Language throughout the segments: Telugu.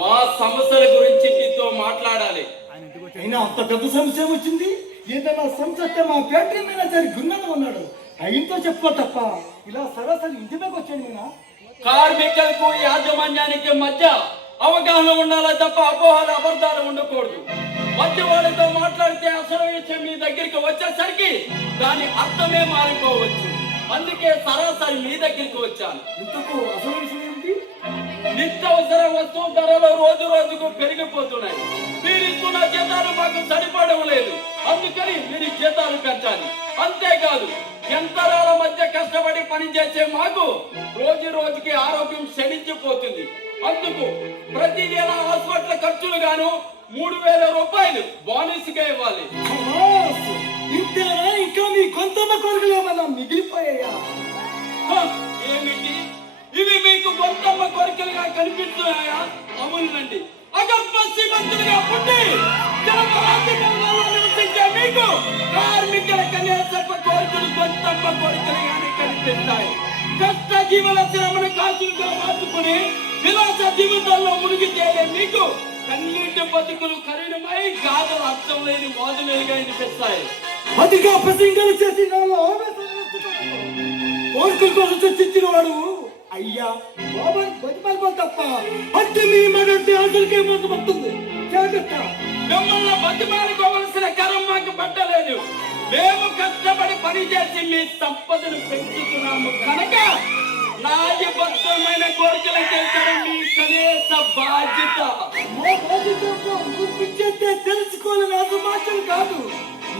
మా సమస్యల గురించి మీతో మాట్లాడాలి. అయినా అంత పెద్ద సమస్య వచ్చింది. ఏదైనా సమస్య వస్తే మా ఫ్యాక్టరీ మేనేజర్ గున్నగా ఉన్నాడు, ఆయనతో చెప్పుకో తప్ప ఇలా సరాసరి ఇంటి మీద వచ్చాను నేను. కార్మికులకు యాజమాన్యానికి మధ్య అవగాహన ఉండాలి తప్ప అపోహలు అబద్ధాలు ఉండకూడదు. మధ్య వాళ్ళతో మాట్లాడితే అసలు విషయం మీ దగ్గరికి వచ్చేసరికి దాని అర్థమే మారిపోవచ్చు. అందుకే సరాసరి మీ దగ్గరికి వచ్చాను. ఇంతకు అసలు విషయం ఏంటి? నిత్యావసర వస్తువు ధరలు రోజు రోజుకు పెరిగిపోతున్నాయి. మీరు ఇస్తున్న జీతాలు మాకు సరిపడడం లేదు. అందుకని మీరు జీతాలు పెంచాలి. అంతేకాదు, యంత్రాల మధ్య కష్టపడి పనిచేసే మాకు రోజు రోజుకి ఆరోగ్యం క్షీణించిపోతుంది. అందుకు ప్రతి నెల హాస్పిటల్ ఖర్చులు గాను 3000 రూపాయలు బోనస్ గా ఇవ్వాలి. ఇంకా మీ కొంతమ కోరికలు ఏమన్నా మిగిలిపోయాయా? ఏమిటి ఇవి మీకు కొంతమ్మ కోరికలుగా కనిపిస్తున్నాయా? అవునండి. అగపశ్చిమంతులుగా పుట్టి నివసించే మీకు కార్మికుల కన్యాసర్ప కోరికలు కొంతమ్మ కోరికలుగానే కనిపిస్తాయి. కష్ట జీవన శ్రమను కాసులుగా మార్చుకుని విలాస జీవితంలో మునిగి తేలే మీకు కన్నీటి బతుకులు కఠినమై గాథలు అర్థం లేని వాదులుగా వినిపిస్తాయి. అదిగా ప్రసంగాలు చేసి కోరికల కోసం చర్చించిన వాడు అయ్యా బాబాని బతిమాలిపో తప్ప అంటే మీ మనంటే అసలుకే మోసపడుతుంది. జాగ్రత్త. మిమ్మల్ని బతిమాలుకోవలసిన కరం మాకు పట్టలేదు. మేము కష్టపడి పనిచేసి మీ సంపదను పెంచుతున్నాము కనుక న్యాయబద్ధమైన కోరికలు చేసడం మీ కనీస బాధ్యత. మా బాధ్యత తెలుసుకోవాలని అసమాచారం కాదు.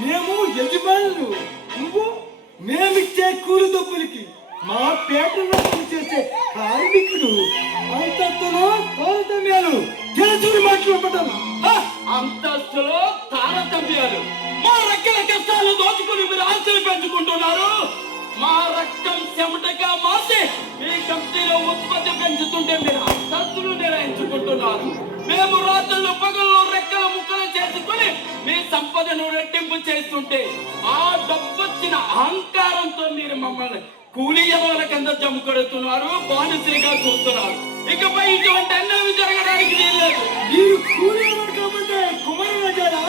మేము యజమానులు, నువ్వు మేమిచ్చే కూలి డబ్బులకి మా పేటలో చేసే కార్మికుడు. అంతస్తులో తారతమ్యాలు తెలుసుకుని మాట్లాడతాను. అంతస్తులో తారతమ్యాలు మా రెక్కల కష్టాలు దోచుకుని మీరు ఆస్తులు పెంచుకుంటున్నారు. మా రక్తం చెమటగా మార్చి మీ కంపెనీలో ఉత్పత్తి పెంచుతుంటే మీరు అంతస్తులు నిర్ణయించుకుంటున్నారు. మేము రాత్రులు పగళ్ళు రెక్కల ముక్కలు చేసుకుని మీ సంపదను రెట్టింపు చేస్తుంటే ఆ డబ్బొచ్చిన అహంకారంతో మీరు మమ్మల్ని కూలీ యవల కింద జమ్ము కొడుతున్నారు, బానిసలుగా చూస్తున్నారు. ఇకపై ఇటువంటి అన్యాయం జరగడానికి వీల్లేదు. మీరు కూలీ యవలు కాబట్టి కుమారరాజారా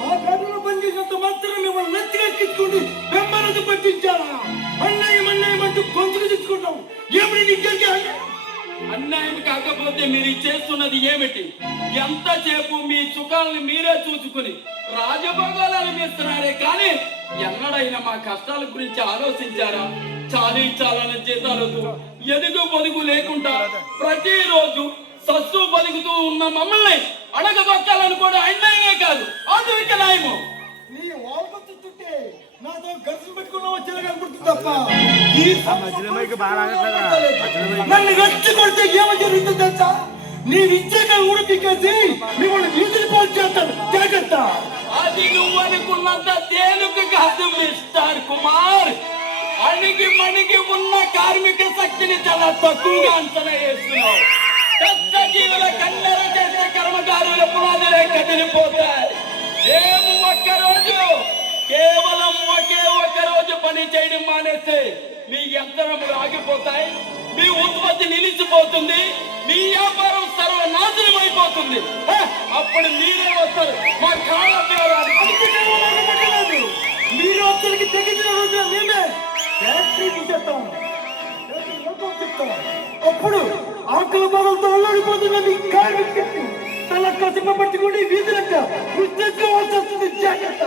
మా పేటలో పనిచేసినంత మాత్రం మిమ్మల్ని నెత్తికెక్కించుకుంటూ వెంబరదు పట్టించారా? అన్యాయం అన్యాయం అంటూ గొంతుకు తెచ్చుకుంటాం. ఏమిటి నీకు అన్యాయం కాకపోతే మీరు చేస్తున్నది ఏమిటి? ఎంతసేపు మీ సుఖాలను మీరే చూసుకుని రాజభోగాలు అనిపిస్తున్నారే కానీ ఎన్నడైనా మా కష్టాల గురించి ఆలోచించారా? చాలని జీతాలతో ఎదుగు పొదుగు లేకుండా ప్రతిరోజు సస్సు బతుకుతూ ఉన్న మమ్మల్ని అడగదొక్కాలనుకోవడం అన్యాయమే కాదు, ఆధునిక న్యాయము. నీ వాళ్ళకొచ్చుంటే నాతో గర్భం పెట్టుకున్న వచ్చేలా కనపడుతుంది తప్ప నన్ను గట్టి కొడితే ఏమో జరుగుతుంది తెలుసా? నీవు ఇచ్చాక ఊడిపికేసి మిమ్మల్ని వీధులు పోల్ చేస్తాను. జాగ్రత్త. అది నువ్వు అనుకున్నంత తేలిక కాదు మిస్టర్ కుమార్. అణిగి మణిగి ఉన్న కార్మిక శక్తిని చాలా తక్కువగా అంచనా వేస్తున్నావు. కష్టజీవుల కన్నెర చేసే కర్మకారుల పునాదులే కదిలిపోతాయి. మేము కేవలం ఒకే రోజు పని చేయడం మానేస్తే మీ యంత్రములు ఆగిపోతాయి, మీ ఉత్పత్తి నిలిచిపోతుంది, మీ వ్యాపారం సర్వనాశనం అయిపోతుంది. అప్పుడు మీరే వస్తారు మా కాళ్ళ మీరు అతనికి తెగించిన రోజున మేమే ఫ్యాక్టరీ చెప్తాం. అప్పుడు ఆకలి బాధలతో అల్లాడిపోతున్న మీ కార్మికుడిని తల కసిపట్టుకుని వీధులంట గుర్తించుకోవాల్సి వస్తుంది. జాగ్రత్త.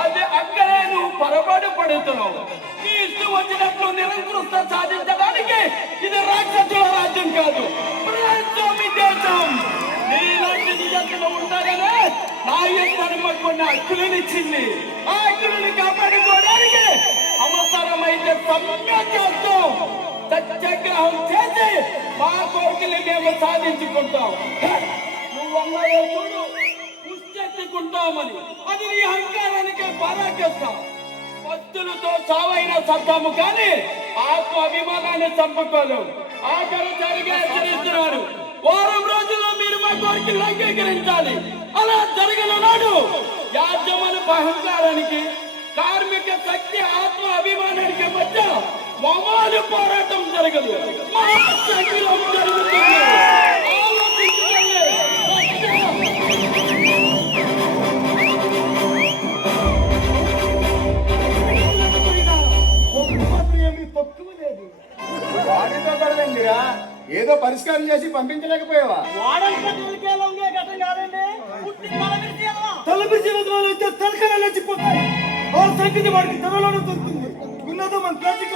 అది అక్కడే నువ్వు పొరపాటు పడుతున్నావు. నీ ఇష్టం వచ్చినట్లు నిరంకుశత సాధించడానికి ఇది రాక్షసుల రాజ్యం కాదు, ప్రజాస్వామ్య దేశం. నీలాంటి నిజంగా ఉంటారనే నా యంత్రాన్ని కొన్ని హక్కులనిచ్చింది. ఆ హక్కులను కాపాడుకోవడానికి అవసరమైతే సమ్మె చేస్తాం, సత్యాగ్రహం చేసి మా కోరికలు మేము సాధించుకుంటాం. నువ్వు అన్నాయో చూడు, పుస్తెత్తుకుంటామని అది నీ అహంకారానికే బాధాకేస్తాం. పత్తులతో చావైనా చద్దాము కానీ ఆత్మ అభిమానాన్ని చంపుకోలేము. ఆఖరు జరిగే హెచ్చరిస్తున్నారు. వారం రోజుల్లో మీరు మా కోరికలు అంగీకరించాలి. అలా జరిగిన నాడు యాజమాన్య అహంకారానికి కార్మిక శక్తి ఆత్మ అభిమానానికి మధ్య మామూలు పోరాటం జరగదు, జరుగుతుంది. పరిష్కారం చేసి పంపించలేకపోయావా? తలపిసి వదనాలు అయితే తలకలు నచ్చిపోతాయి. ఆ సంగతి వాడికి తెలవడం దొరుకుతుంది. ఉన్నదో మన ప్రాంతిక